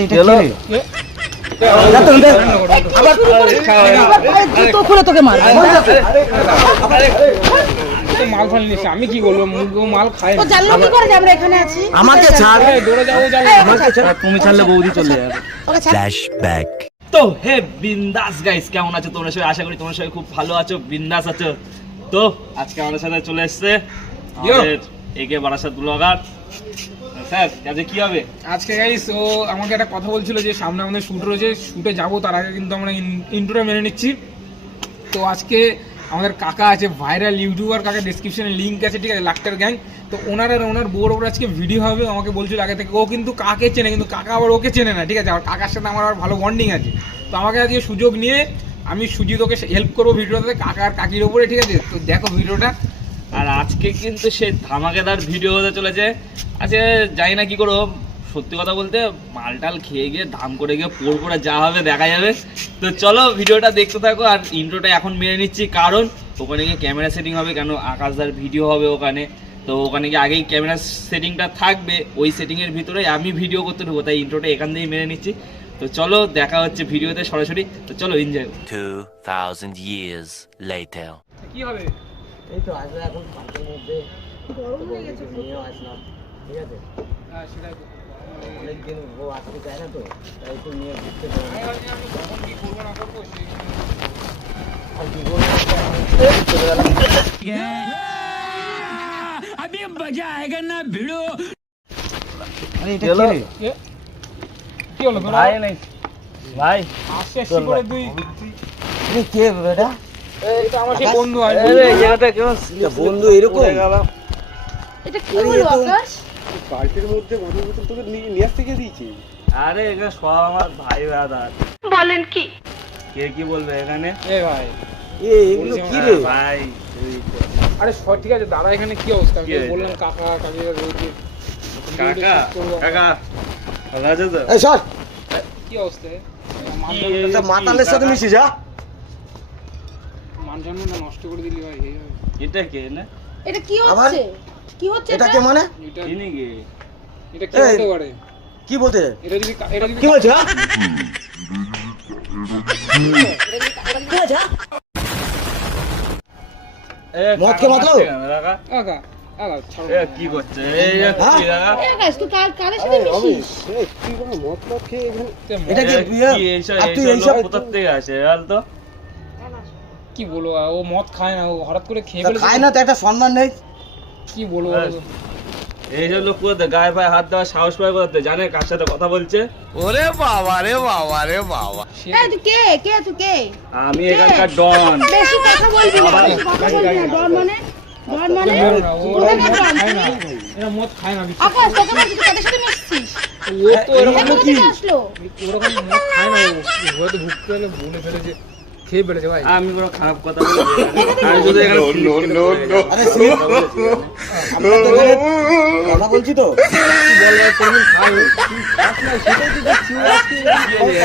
আরে এটা কি রে? যা তো দে আবার তো খুলে তোকে মার তো মাল ফাল নিছে আমি কি বলবো মুগো মাল খায় তো জানলো কি করে যে আমরা এখানে আছি? আমাকে ছাড়, দৌড়ে যাবো আমাকে ছাড়, তুমি ছাড়লে বৌদি চলে যাবে। ওকে ছাড়। ফ্ল্যাশব্যাক। তো হে বিন্দাস গাইস, কেমন আছো তোমরা সবাই? আশা করি তোমরা সবাই খুব ভালো আছো, বিন্দাস আছো। তো আজকে আমাদের সাথে চলে এসেছে আমাদের একে বারাসাত ব্লগার স্যার। আজকে কি হবে? আজকে গাইস ও আমাকে একটা কথা বলছিল যে সামনে আমাদের শুট রয়েছে, শুটে যাবো, তার আগে কিন্তু আমরা ইন্ট্রোটা মেনে নিচ্ছি। তো আজকে আমাদের কাকা আছে, ভাইরাল ইউটিউবার কাকা, ডেসক্রিপশনে লিঙ্ক আছে, ঠিক আছে, লাক্টার গ্যাং। তো ওনার আর ওনার বউর ওপর আজকে ভিডিও হবে। আমাকে বলছিল আগে থেকে, ও কিন্তু কাকে চেনে, কিন্তু কাকা আবার ওকে চেনে না, ঠিক আছে। আর কাকার সাথে আমার আবার ভালো বন্ডিং আছে। তো আমাকে আজকে সুযোগ নিয়ে আমি সুজিত ওকে হেল্প করবো ভিডিওটাতে, কাকা আর কাকির ওপরে, ঠিক আছে। তো দেখো ভিডিওটা। আর আজকে কিন্তু সে ধামাকেদার ভিডিও হতে চলেছে। আজকে জানি না কি করো, সত্যি কথা বলতে মালটাল খেয়ে গিয়ে ধাম করে গিয়ে পোড় করে যা হবে দেখা যাবে। তো চলো ভিডিওটা দেখতে থাকো। আর ইন্ট্রোটা এখন মেনে নিচ্ছি, কারণ ওখানে গিয়ে ক্যামেরা সেটিং হবে, কেন আকাশদার ভিডিও হবে ওখানে। তো ওখানে গিয়ে আগেই ক্যামেরা সেটিংটা থাকবে, ওই সেটিংয়ের ভিতরে আমি ভিডিও করতে ঢুকবো, তাই ইন্ট্রোটা এখান থেকেই মেনে নিচ্ছি। তো চলো দেখা হচ্ছে ভিডিওতে সরাসরি। তো চলো এনজয়। 2000 years later. কি হবে? এই তো আসলে এখন পার্কের মধ্যে গরম হয়ে গেছে, নিয়ে আসলাম, ঠিক আছে। হ্যাঁ সেটাই তো। অনেকদিন ও আসতে চায় না, তো তাই একটু নিয়ে ঘুরতে যাবো। আমি ভাবছি আমি কখন কি করবো না করবো সেই আর কি করবো চলে গেলাম। আরে এটা কি রে? কি হলো তোরা? ভাই নাই ভাই, আসছে আসছে করে তুই। আরে কে বেটা? এটা আমার সেই বন্ধু হয়। বন্ধু এরকম? এটা কি হলো আকাশ? বালতির মধ্যে গরুর বোতল তোকে নিয়ে আসতে গিয়ে দিয়েছি। আরে এখানে সব আমার ভাই ব্রাদার। বলেন কি? কে কি বলবে এখানে? এ ভাই, এগুলো কি রে? ভাই আরে ঠিক আছে দাদা, এখানে কি অবস্থা? আমি কি তো হয়েছে? বললাম কাকা কাকিরা রয়েছে। কাকা কাকা ভালো আছো তো? এই সর, কি অবস্থা? এটা মাতালের সাথে মিশে যা। মান সম্মানটা নষ্ট করে দিলি ভাই। এই ভাই, এটা কে না? এটা কি আবার? হচ্ছে? কি হচ্ছে এটা এটা? কে মানে? এটা চিনি কে? এটা কি এই, হতে পারে? কি বলতে? এটা যদি কি বলছে? হ্যাঁ? কি হয়েছে? এ, মদ কাকা কে মাতলো? মারছে কেন, কাকা? কাকা কাকা ছাড়ো। এ, কি করছে? এই যে হ্যাঁ? কি কাকা? এ আকাশ তুই কাদের সাথে মিশিস? তুই কোনো মদ খেয়ে এখানে এটা কি এ, বিয়ে? কি এইসব আর তুই এইসব এইসব লোক কোথার থেকে আসে বল তো? কি বলবো, ও মদ খায় না, ও হঠাৎ করে খেয়ে তা ফেলেছে। খায় না তো একটা সম্মান নেই। কি বলবো হ্যাঁ। বলো তো? এইসব লোক কোথাতে গায়ে পায়ে হাত দেওয়ার সাহস পায় কোথাতে? জানে কার সাথে কথা বলছে? ওরে বাবা রে বাবা রে বাবা। সে- এই তুই কে? কে তুই কে? আমি এখানকার ডন। বেশি কথা বলবি না, বেশি কথা বলবি না। ডর মানে? ডর মানে? বলো না, ও কোথায় মদ ডর? খায় না, এরা মদ খায় না। আকাশ তোকে বলছি তুই কাদের সাথে মিশছিস? ও তো এরকম এটা কোথা থেকে আসলো? ওরকম মদ খায় না, ও হয়তো ঘুরতে গেলে বলে ফেলেছে, খেয়ে ফেলেছে ভাই। আমি কোনো খারাপ কথা বলি আমি শুধু এখানে আরে শিব, আমরা তো এখানে কথা বলছি তো।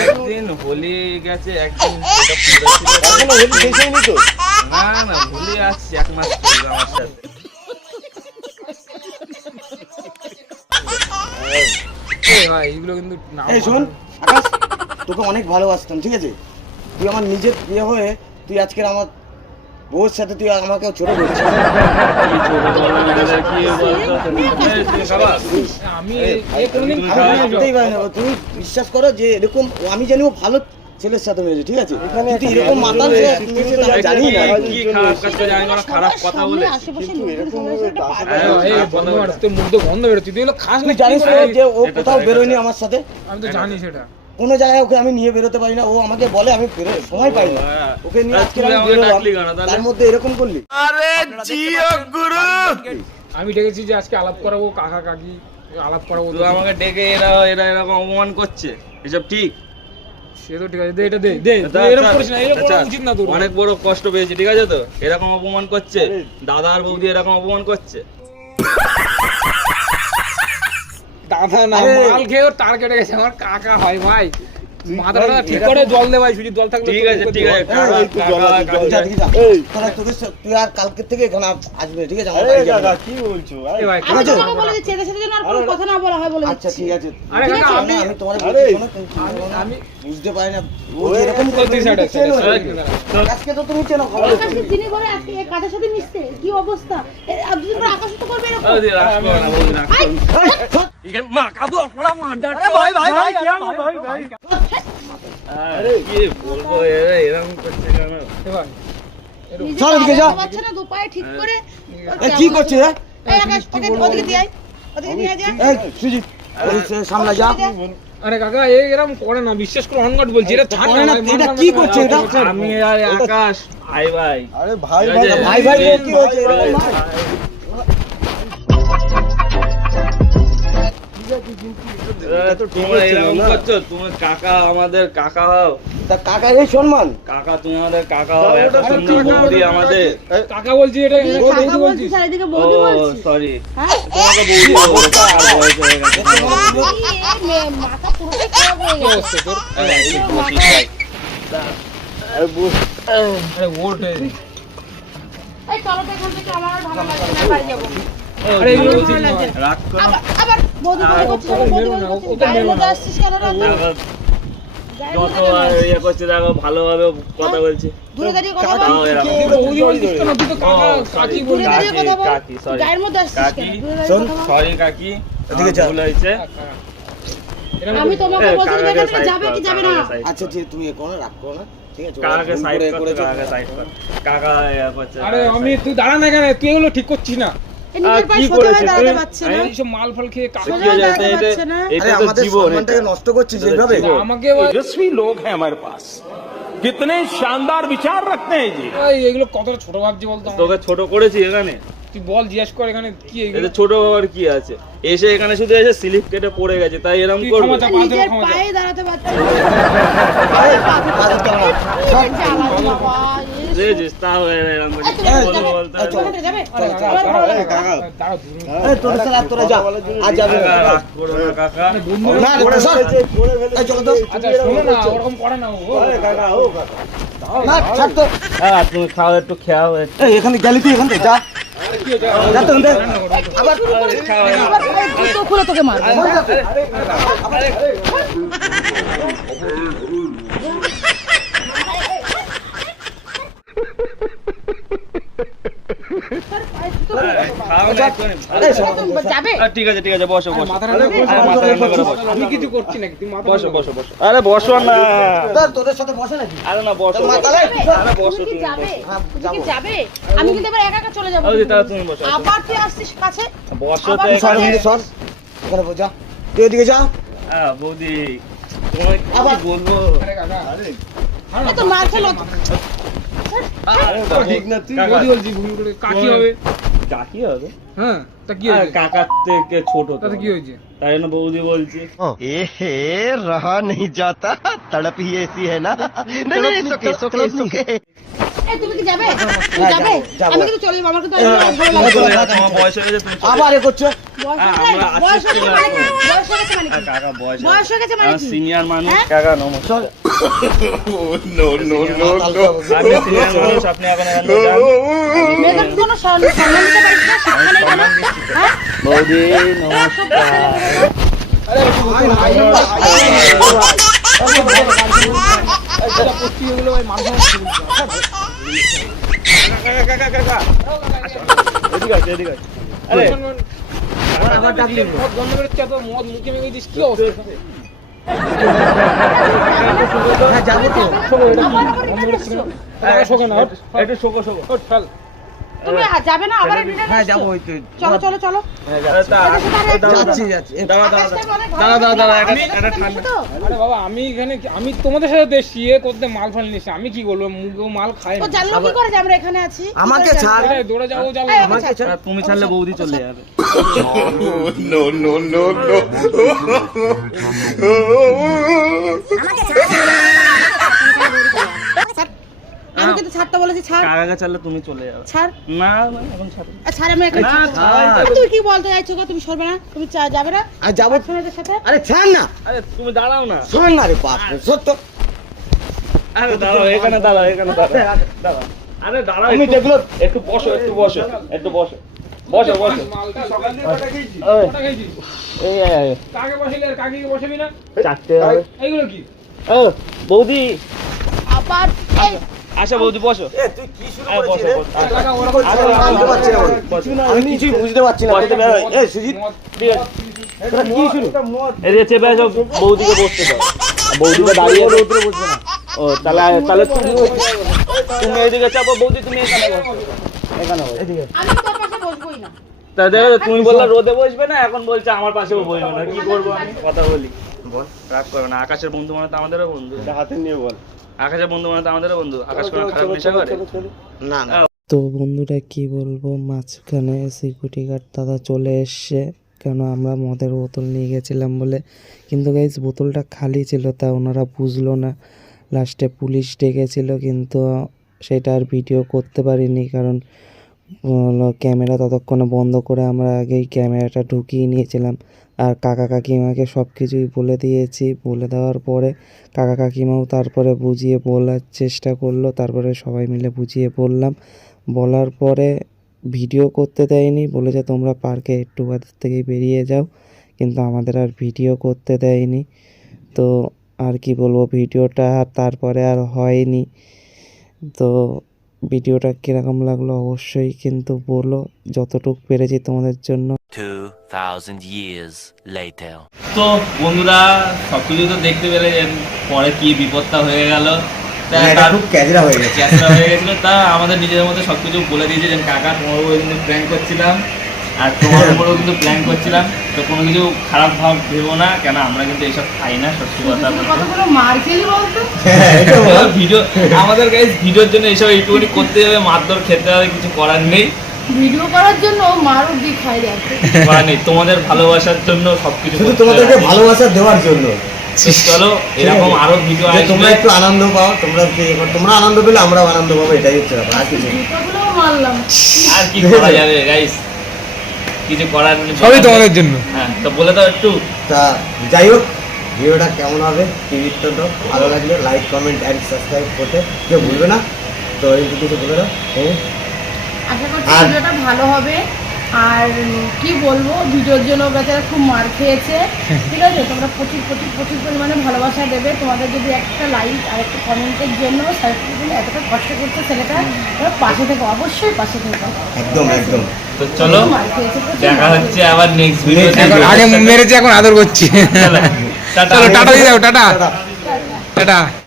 একদিন হোলি গেছে, একদিন সেটা পুরো ছিল। এখনো হোলি শেষ হয়নি তো? না না হোলি আসছে, 1 মাস পরে আমার সাথে। এ ভাই এগুলো কিন্তু না। এই শোন আকাশ, তোকে অনেক ভালোবাসতাম, ঠিক আছে। তুই আমার নিজের বিয়ে হয়ে তুই আজকের আমার বউর সাথে তুই আমাকে ছোট করছিস। কি বলতো? আমি এ কোনদিন আমি খারাপ ভাবতেই পারি না, তুমি বিশ্বাস করো যে এরকম আমি জানি ও ভালো ছেলের সাথে মেয়েছে, ঠিক আছে। কিন্তু এরকম মাতাল যে মেয়েছে তা আমি জানি না। কি খারাপ কাজ করে? আমি কোনো খারাপ কথা বলে? আশেপাশে কিন্তু লোকজন এরকম সবার ভাবে সাথে ডাকা পাগল। এই বন্ধ কর, তোর মুখ দিয়ে গন্ধ বেরোচ্ছে, তুই এগুলো খাস না তুই কি জানিস করে? তো যে ও কোথাও বেরোয়নি আমার সাথে, আমি তো জানি সেটা। কোনো জায়গায় ওকে আমি নিয়ে বেরোতে পারি না। ও আমাকে বলে, আমি সময় পাই না ওকে নিয়ে। আজকে আমি আমাকে বেরোলাম, ডাকলি কেন তাহলে? তার মধ্যে এরকম করলি। আরে জিও গুরু। আমি ডেকেছি যে আজকে আলাপ করাবো, কাকা কাকি আলাপ করাবো। তুই আমাকে ডেকে এরা এরা এরকম অপমান করছে, এসব ঠিক? সে তো ঠিক আছে, দে এটা দে দে, তুই এরকম করিস না, এরকম আচ্ছা, করা উচিত না তোর। অনেক বড় কষ্ট পেয়েছি, ঠিক আছে তো? এরকম অপমান করছে, দাদা আর বৌদি এরকম অপমান করছে। দাদা না, আরে- মাল খেয়ে ওর টার কেটে গেছে, আমার কাকা হয় ভাই। মাথাটা ঠিক করে জল দে ভাই, সুজি জল থাকলে ঠিক আছে ঠিক আছে এই, কাকা, যা, দিকে যা। এই। তুই আর কালকের থেকে এখানে আসবে, ঠিক আছে? আমার আরে বাড়ি যাবি। কাকা কি বলছো এ ভাই, আমি আছে? তোমাকে বলে দিচ্ছি এদের সাথে যেন আর কোনো কথা না বলা হয় বলে আচ্ছা দিচ্ছি। ঠিক আছে। আরে ঠিক কাকা, আছে, আমি- আমি তোমার আরে, আমি বুঝতে পারি না ও ওই যেরকম তুই side, side, side, আজকে তো তুমি চেনো খবর আকাশ তিনি বলে আজকে এই কাজের সাথে মিশতে কি অবস্থা? আর দুদিন পর আকাশ তো করবে এরকম। বৌদি রাগ করো না, বৌদি রাগ করো না। আরে কি বলবো, এরকম করছে কেন? এ ভাই, নিজে চল এদিকে যা। দাঁড়াতে পারছে না, দু পায়ে ঠিক করে। কি করছিস রে? এই আকাশ, ওদিকে দিয়ে আয়। ওদিকে নিয়ে যা। এই সুজিত সামলা যা। আরে কাকা এরকম করে না, বিশ্বাস করে অনগট বলছি, এটা ছাড় করে না না, ভাই, এটা মান কি সম্মান করছে এটা? আমি আর আকাশ ভাই ভাই আরে ভাই ঠিক ভাই আছে? ভাই ভাই বলে কি হয়েছে এরকম ভাই? তোমরা এরকম করছো, তুমি কাকা আমাদের কাকা হও, তা কাকার এই সম্মান। কাকা তুমি আমাদের কাকা হও, এত সুন্দর বৌদি আমাদের। কাকা বলছি এটা তুই এরকম কাকা বলছি বলছিস আর এদিকে ও বৌদি বলছিস। সরি, হ্যাঁ? তোমাকে বৌদি বলবো, কাকার বয়স হয়ে গেছে। মাথা পুরোটাই খারাপ হয়ে কি গেছে। অবস্থা তোর? আরে বল আরে ওঠ এই চলো তো এখান থেকে, আমার আর ভালো লাগছে না, বাড়ি যাবো। আরে এগুলো বলছি ভালো লাগছে না। রাগ করো আবার বৌদি বৌদি করছিস, ওকে বৌদি মেরো বৌদি না, করছিস। ওকে গায়ের মেরো মধ্যে না। আসছিস কেন রে? দেখো, গায়ের যত মধ্যে কেন আর আসছিস? ইয়ে করছে দেখো, ভালোভাবে কথা বলছি। দূরে দাঁড়িয়ে কথা কাকি বল। এরকম। কে বৌদি বলছিস কেন? তুই তো কাকা ও, কাকি sorry। বলছিস। দূরে দাঁড়িয়ে কথা বল। কাকি, sorry। গায়ের মধ্যে আসছিস কাকি, কেন? দূরে শোন, দাঁড়িয়ে কথা বল। সরি কাকি, এদিকে যা। ভুল হয়েছে। আমি তোমাকে এ, বলছি তুমি কাকাকে এখান থেকে side যাবে কর, কি যাবে না? কাকাকে side কর। আচ্ছা ঠিক তুমি এ করো না, রাগ করো না, ঠিক আছে? ওরা কাকাকে ভুল সাইড করে কর, করেছে। কাকাকে সাইড কর। কাকা ইয়ে করছে। আরে আমি তুই দাঁড়া না কেন, তুই এগুলো ঠিক করছিস না। এই নিজের আর পায়ে কি সোজা হয়ে করেছে দাঁড়াতে তুই? পারছে না। এইসব মাল ফাল খেয়ে কাকা সোজা কি হয়েছে? দাঁড়াতে এটা- পারছে না। এটা আরে তো আমাদের জীবন, সম্মানটাকে এটা। নষ্ট করছিস এইভাবে? আমাকে ওই- तेजस्वी लोग हैं हमारे पास कितने शानदार विचार रखते हैं जी ওই এগুলো কতটা ছোট ভাবছি বলতো আমাকে? তোকে ছোট করেছি এখানে? তুই বল, জিজ্ঞেস কর এখানে কি এগুলো। এতে ছোট বাবার কি আছে? এসে এখানে শুধু এসে স্লিপ কেটে পড়ে গেছে, তাই এরকম তুই করবে? ক্ষমা চা, পা ধরে নিজের ক্ষমা চা। পায়ে দাঁড়াতে পারছে না। এই, কাজের কেমন? সব চালাকি বাবা, এ বুঝেছিস? তাও এরকম করছে। এই, তুমি কি যাবে? বলবো বলতে এই, চল। ওখানে যাবে? আরে চল, কাকা, চল, দাঁড়াও, এই, কাকা। দাঁড়াও, দূর মিনিট। এই তোর সাথে আর তোরা যা, আর যাবে না। কাকা, রাগ করো না কাকা। বন্ধুরা না, রে, সর। করে ফেলে এই, চলো তো। আচ্ছা শোনো না, ওরকম করে না ও। আরে কাকা ও কাকা না, ছাড় তো। হ্যাঁ তুমি খাও, একটু খেয়াও একটু। এই, এখানে গেলি তুই এখান থেকে যা। যা তো এখান থেকে। আবার খাও আবার এই জুতো খুলে তোকে মারবো। খাও না একটু। এই, শোনো। তুমি যাবে? ঠিক আছে ঠিক আছে, বসো বসো। মাথা আরে ঠান্ডা মাথা ঠান্ডা করে বসো। আমি কিছু করছি নাকি, তুই মাথা বসো ঠান্ডা বসো বসো। আরে বসো না। তোদের সাথে বসে নাকি? আরে না বসো। মাথা বসো। লাই, আরে বসো তুমি কি তুমি। যাবে? হ্যাঁ, তুমি কি যাবো। যাবে? আমি কিন্তু এবার একা একা চলে যাবো। আরে তাহলে তুমি বসো। আবার তুই আসছিস কাছে? বসো তো আবার সর এখানে। এখানে, সর। এখানে বস, যা। তুই ওদিকে যা। হ্যাঁ বৌদি, তোমায় কি আবার। বলবো? আরে কাকা, এ তো মার খেলো। আরে ঠিক না তুই বৌদি বলছি ভুল করে, কাকি হবে। কাকি হবে? হ্যাঁ, তা কি আর হয়েছে? কাকার থেকে ছোট তো। তাতে কি হয়েছে? তাই জন্য বৌদি বলছি। एहे रहा नहीं जाता तड़प ही ऐसी है ना नहीं नहीं सुके এই তুমি কি যাবে? তুমি হ্যাঁ, যাবে? যাবো। আমি কিন্তু চলে যাবো, আমার কিন্তু আর ভালো লাগছে চলে না। যাও, তোমার বয়স হয়ে গেছে, তুমি চলে আবার এ করছে। বয়স হ্যাঁ, হয়ে আমরা গেছে? বয়স হয়ে গেছে মানে কি? বয়স হয়ে গেছে মানে যাও। কি? কাকা বয়স বয়স হয়ে গেছে মানে কি? সিনিয়র মানুষ। হ্যাঁ? কাকা নমস্কার। আপনি সিনিয়র মানুষ, আপনি এখন এখান থেকে যান। মেয়েদের কি কোনো সম্মান দিতে পারিস না? শিক্ষা নেই কেন? হ্যাঁ? বৌদি নমস্কার। এটা করছি এগুলো ভাই, মানুষ আমার ভুল। এদিকে আছে, এদিকে আছে। আরে আবার ডাকলি মদ বন্ধ করে চা, তো মদ মুখে মেখে দিস, কি অবস্থা? হ্যাঁ, যাবো তো। আবার আবার return এসছো? আরে শোকে না, ওঠ, একটু শোকো শোকো। ওঠ, ফেল। তুমি যাবে না? আবার return হ্যাঁ, এসছো? যাবো ওই তো। চলো চলো চলো। যাচ্ছি, যাচ্ছি। এটা ঠান্ডা। তো? আরে বাবা, আমি তোমাদের সাথে দেখছি এ করতে মাল ফাল নিচ্ছে, আমি কি বলবো, মুখেও মাল খাই ও না। জানলো কি করে যে আমরা এখানে আছি? কি আমাকে করে ছাড়। জানলো? আরে দৌড়ে যাবো যাবো। এই, আমাকে ছাড়। তুমি ছাড়লে বৌদি চলে যাবে। আমি কিন্তু ছাড়তে বলেছি, ছাড় কাকাকে ছাড়লে তুমি চলে যাবে। ছাড় না না, এখন ছাড়ো। ছাড়, আমি একা না, ছাড়। তুমি কি বলতে চাইছো গো? তুমি সরবে না? তুমি যাবে না আর যাবো, সোনাদের সাথে? আরে ছাড় না, আরে তুমি দাঁড়াও না। শোন না রে বাপ রে, সত্য আরে দাঁড়াও, এখানে দাঁড়াও, এখানে দাঁড়াও, দাঁড়াও। আরে দাঁড়াও, আমি একটু- যেগুলো একটু বসো, একটু বসো, একটু বসো, বসো, বসো। মালটা সকাল দিয়ে কটা খেয়েছিস? ওই, কটা খেয়েছিস? এই, এই, কাকে বসাইলি আর কাকে বসাবি না? চারটে হবে। এইগুলো কি? ও, বৌদি, আবার এই আসো বৌদি, বসো। এ তুই কি শুরু আরে বসো, করেছিস রে? বসো। আরে কাকা, ওরা আরে আমি বুঝতে পারছি না বল। আমি কিছুই বুঝতে পারছি না। এই সুজিত, মদ- ঠিক আছে। তোরা কি শুরু? এদিকে চেপে আসো, বৌদিকে বসতে দাও। বৌদিকে দাঁড়িয়ে রোদ্রে বসবে না। ও, তাহলে তুমি এদিকে চাপো, বৌদি তুমি এখানে বসো। এখানে বসো। আমি তোর পাশে বসবোই না। তা দেখো, তুমি বললে রোদে বসবে না, এখন বলছে আমার পাশেও বসবে না। কি করবো আমি? কথা বলি, বল, রাগ করো না। আকাশের বন্ধু মানে তো আমাদেরও বন্ধু। এটা হাতে নিয়ে বল। আকাশের বন্ধু মানে তো আমাদেরও বন্ধু। আকাশ কোনো খারাপ নেশা করে? না না তো বন্ধুরা কি বলবো, মাঝখানে সিকিউরিটি গার্ড দাদা চলে এসছে, কেন আমরা মদের বোতল নিয়ে গেছিলাম বলে। কিন্তু গাইজ বোতলটা খালি ছিল, তা ওনারা বুঝলো না। লাস্টে পুলিশ ডেকেছিল, কিন্তু সেটা আর ভিডিও করতে পারিনি, কারণ ক্যামেরা ততক্ষণে বন্ধ করে আমরা আগেই ক্যামেরাটা ঢুকিয়ে নিয়েছিলাম। আর কাকা কাকিমাকে সব কিছুই বলে দিয়েছি। বলে দেওয়ার পরে কাকা কাকিমাও তারপরে বুঝিয়ে বলার চেষ্টা করলো, তারপরে সবাই মিলে বুঝিয়ে বললাম। বলার পরে ভিডিও করতে দেয়নি, বলেছে তোমরা পার্কে একটু বাদের থেকেই বেরিয়ে যাও, কিন্তু আমাদের আর ভিডিও করতে দেয়নি। তো আর কি বলবো, ভিডিওটা তারপরে আর হয়নি। তো ভিডিওটা কীরকম লাগলো অবশ্যই কিন্তু বলো, যতটুকু পেরেছি তোমাদের জন্য। 2000 years later. তো বন্ধুরা, সবকিছু তো দেখতে পেলেন পরে কি বিপদটা হয়ে গেল। তা এটা খুব ক্যাজরা হয়ে গেছে। ক্যাসরা হয়ে গেছিল। তা আমাদের নিজেদের মধ্যে সবকিছু বলে দিয়েছে যে কাকা তোমার উপরে কিন্তু প্ল্যান করছিলাম, আর তোমার উপরেও কিন্তু প্ল্যান করছিলাম। তো কোনো কিছু খারাপ ভাব ভেবো না, কেন আমরা কিন্তু এইসব খাই না, সত্যি কথা বলতে। কতগুলো মার খেলি বলতো? ভিডিও আমাদের গাইস ভিডিওর জন্য এইসব এইটুকুনি করতে হবে, মারধর খেতে হবে, কিছু করার নেই। ভিডিও করার জন্য মারও দিয়ে খাই যাচ্ছে। করার নেই, তোমাদের ভালোবাসার জন্য সবকিছু শুধু করতে তোমাদেরকে হবে। ভালোবাসা দেওয়ার জন্য, তো চলো, এরকম আরো ভিডিও যে তোমরা আসবে। একটু আনন্দ পাও, তোমরা আনন্দ পেলে আমরাও আনন্দ পাবো, এটাই হচ্ছে ব্যাপার, আর কিছু না। জুতোগুলোও মারলাম। আর কি করা যাবে গাইস, কিছু করার নেই। সবই তোমাদের জন্য। হ্যাঁ, তো বলে দাও একটু। তা যাই হোক, ভিডিওটা কেমন হবে টিভির তো ভালো লাগলে লাইক কমেন্ট অ্যান্ড সাবস্ক্রাইব করতে কেউ ভুলবে না। তো এই কিছু বলে দাও। আশা করছি আর- ভিডিওটা ভালো হবে। আর কি বলবো, ভিডিওর জন্য বেচারা খুব মার খেয়েছে। ঠিক আছে, তোমরা প্রচুর প্রচুর প্রচুর পরিমাণে ভালোবাসা দেবে। তোমাদের যদি একটা লাইক আর একটা কমেন্টের জন্য এতটা কষ্ট করছে ছেলেটা, তোমরা পাশে থেকে, অবশ্যই পাশে থেকে। একদম একদম। তো চলো, মার খেয়েছে, প্রচুর দেখা মার হচ্ছে আবার নেক্সট ভিডিও। এখন আগে মেরেছে, এখন আদর করছি। টাটা। চলো টাটা দিয়ে দাও, টাটা টাটা। টাটা।